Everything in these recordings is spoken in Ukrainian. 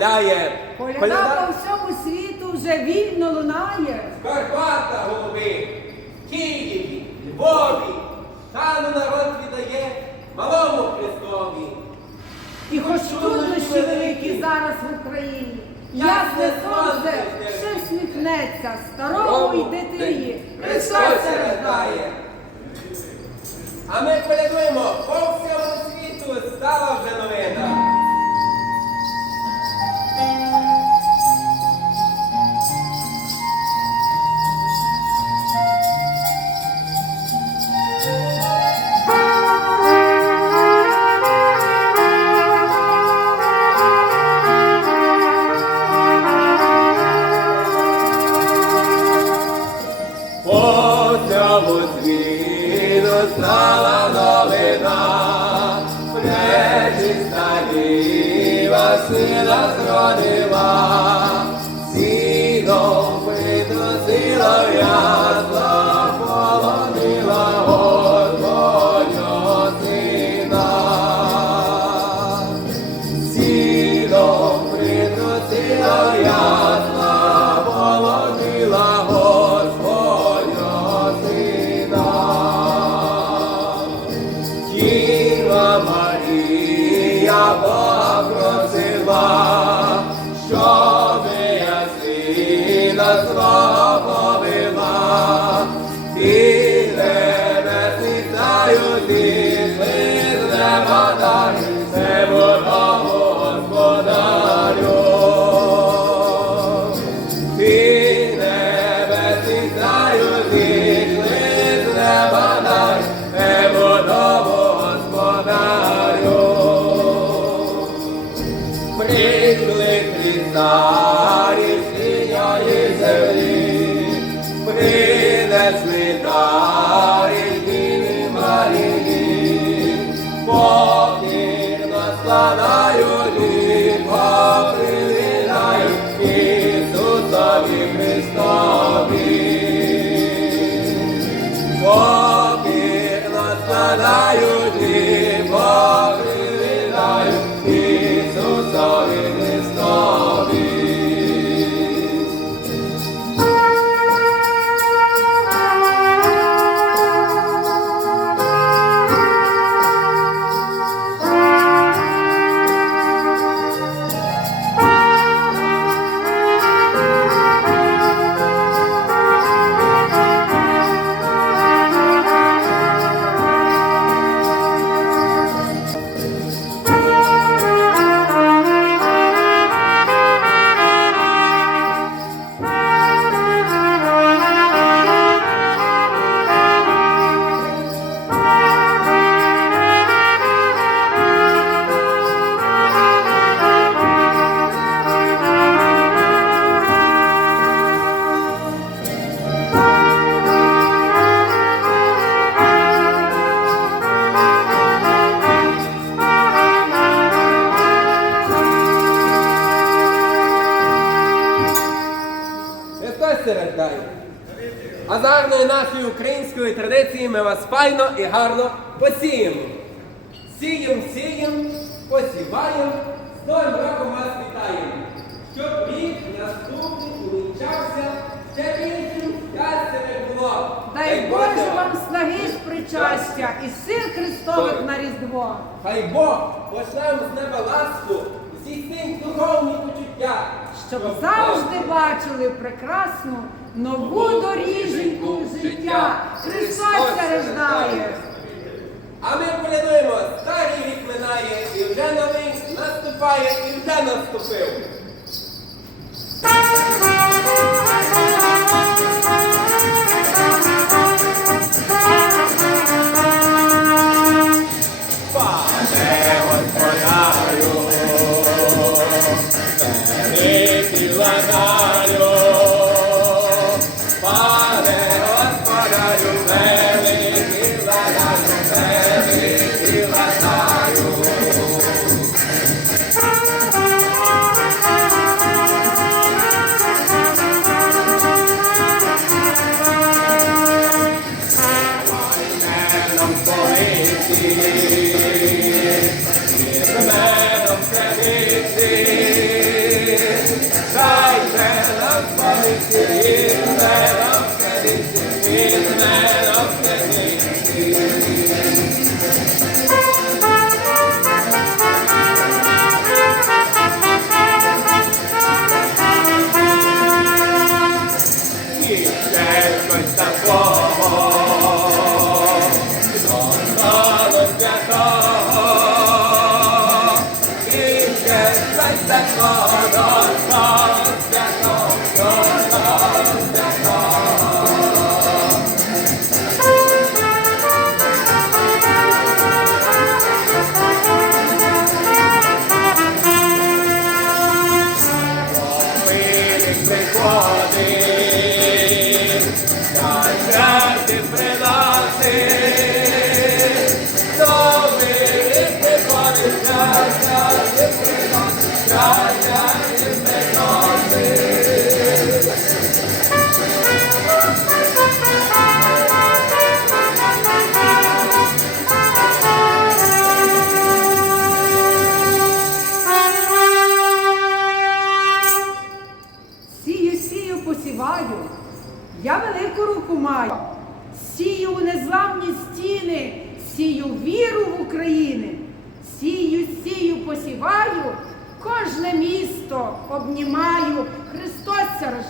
прославляє. Коляда по всьому світу вже вільно лунає. Карпата голови, Києві, Львові, шану народ віддає малому Христові. І хоч труднощі великі зараз в Україні, ясне сонце ще всміхнеться старому й дитині. Христос рождає. А ми колядуємо, по всьому світу стала вже новина. Діва сина зродила, сіном сила ясла, царю зійшли Lion. Файно і гарно посіємо. Сієм, сієм, посіваєм, з новим роком вас вітаємо. Щоб рік наступний увінчався, ще більшим щастя не було. Дай Боже вам снаги з причастя і сил Христових на Різдво. Хай Бог пошлем з неба ласку, здійснить духовні почуття. Щоб завжди бачили прекрасну нову доріженьку життя. Христос ся. А ми полянуємо, старий рік минає, і вже новий наступає, і вже наступив. Щастя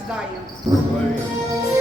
Христос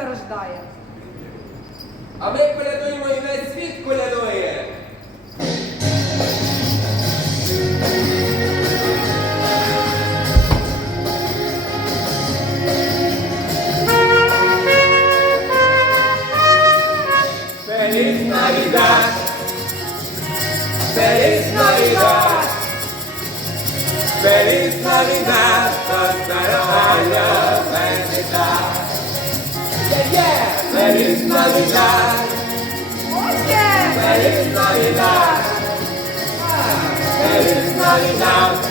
Христос рождає. А ми колядуємо і весь світ колядує. Feliz Navidad. Feliz Navidad. Feliz Navidad. Prospero año. Felicidad. Yeah, yeah. Feliz Navidad. Оє! Feliz Navidad. Feliz Navidad.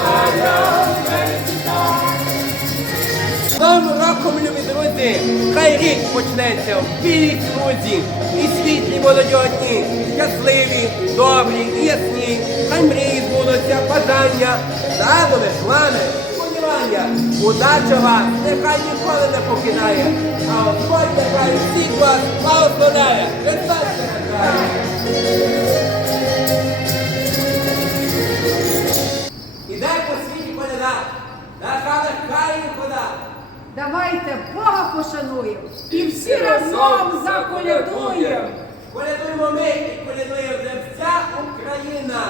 Хай рік почнеться в білій смузі. І світлі молодьотні, щасливі, добрі і ясні. Хай мрії збудуться, бажання, задуми, плани, сподівання. Удача вас нехай ніколи не покидає. А Господь нехай всіх вас благословляє. Христос нехай! Давайте Бога пошануємо і всі разом заколядуємо. Колядуємо ми і колядує вже вся Україна.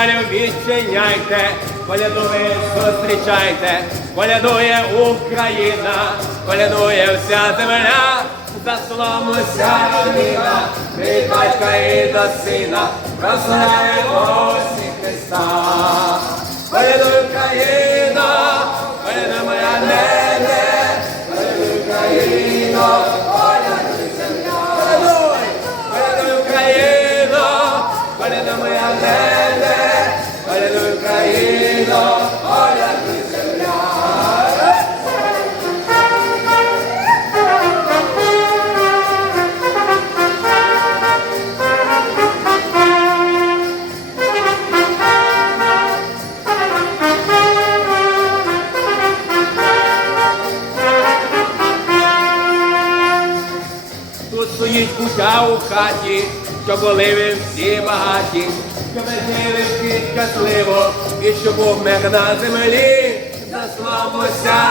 Господарю відчиняйте, колядує, зустрічайте, колядує Україна, колядує вся земля, за славу вся родина, від батька і до сина, прославляє осі Христа. Колядуй Україна, Тут стоїть куча у хаті, щоб були ви всі багаті, щоб щасливо, і щоб був мир на землі, за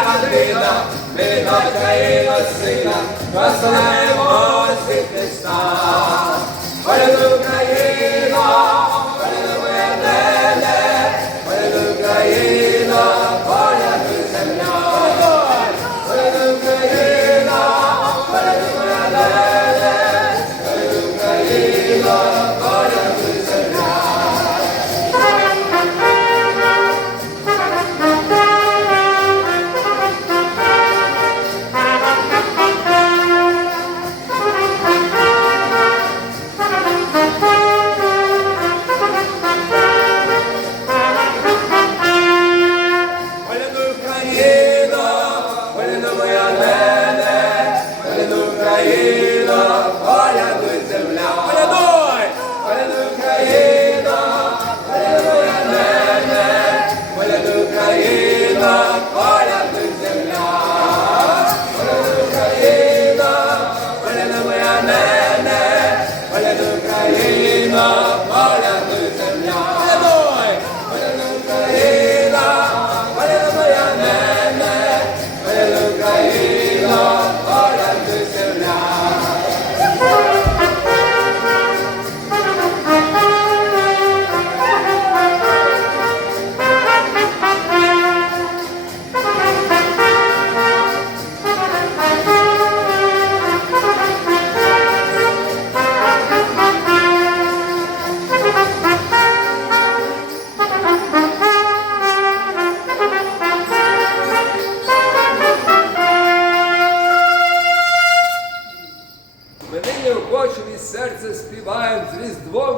родина, виноча і сина, прославимо Христа. Поляну Україна,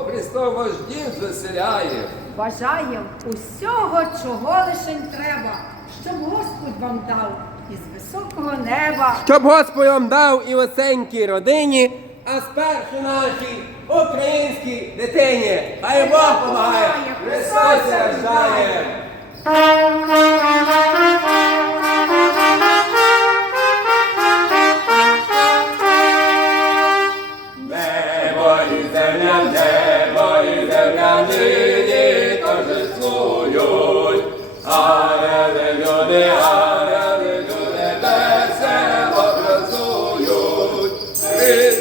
Христом ваш дім. Бажаєм усього, чого лишень треба, щоб Господь вам дав із високого неба. Щоб Господь вам дав і осенькій родині, а спершу нашій українській дитині. Хай Бог помагає! Христос рождає!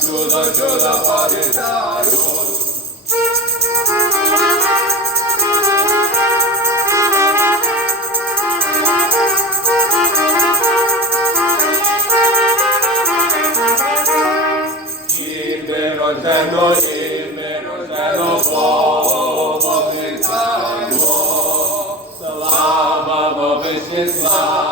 чудо, чудо повітають. Ім'я рождено, ім'я рождено, Богу вітаємо. Слава Бобишні, слава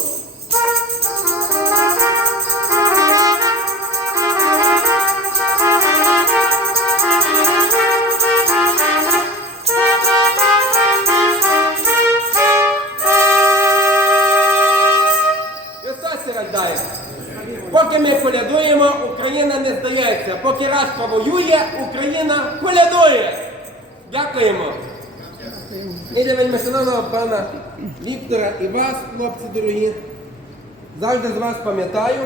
Поки Рашка воює, Україна колядує. Дякуємо. Для вельмишановного пана Віктора і вас, хлопці дорогі, завжди з вас пам'ятаю,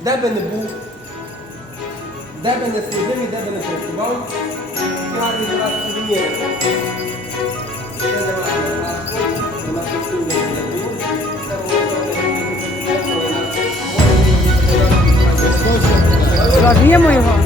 де би не був, де би не служив і де би не працював, я від вас сувеніри. Це для вас Славімо його.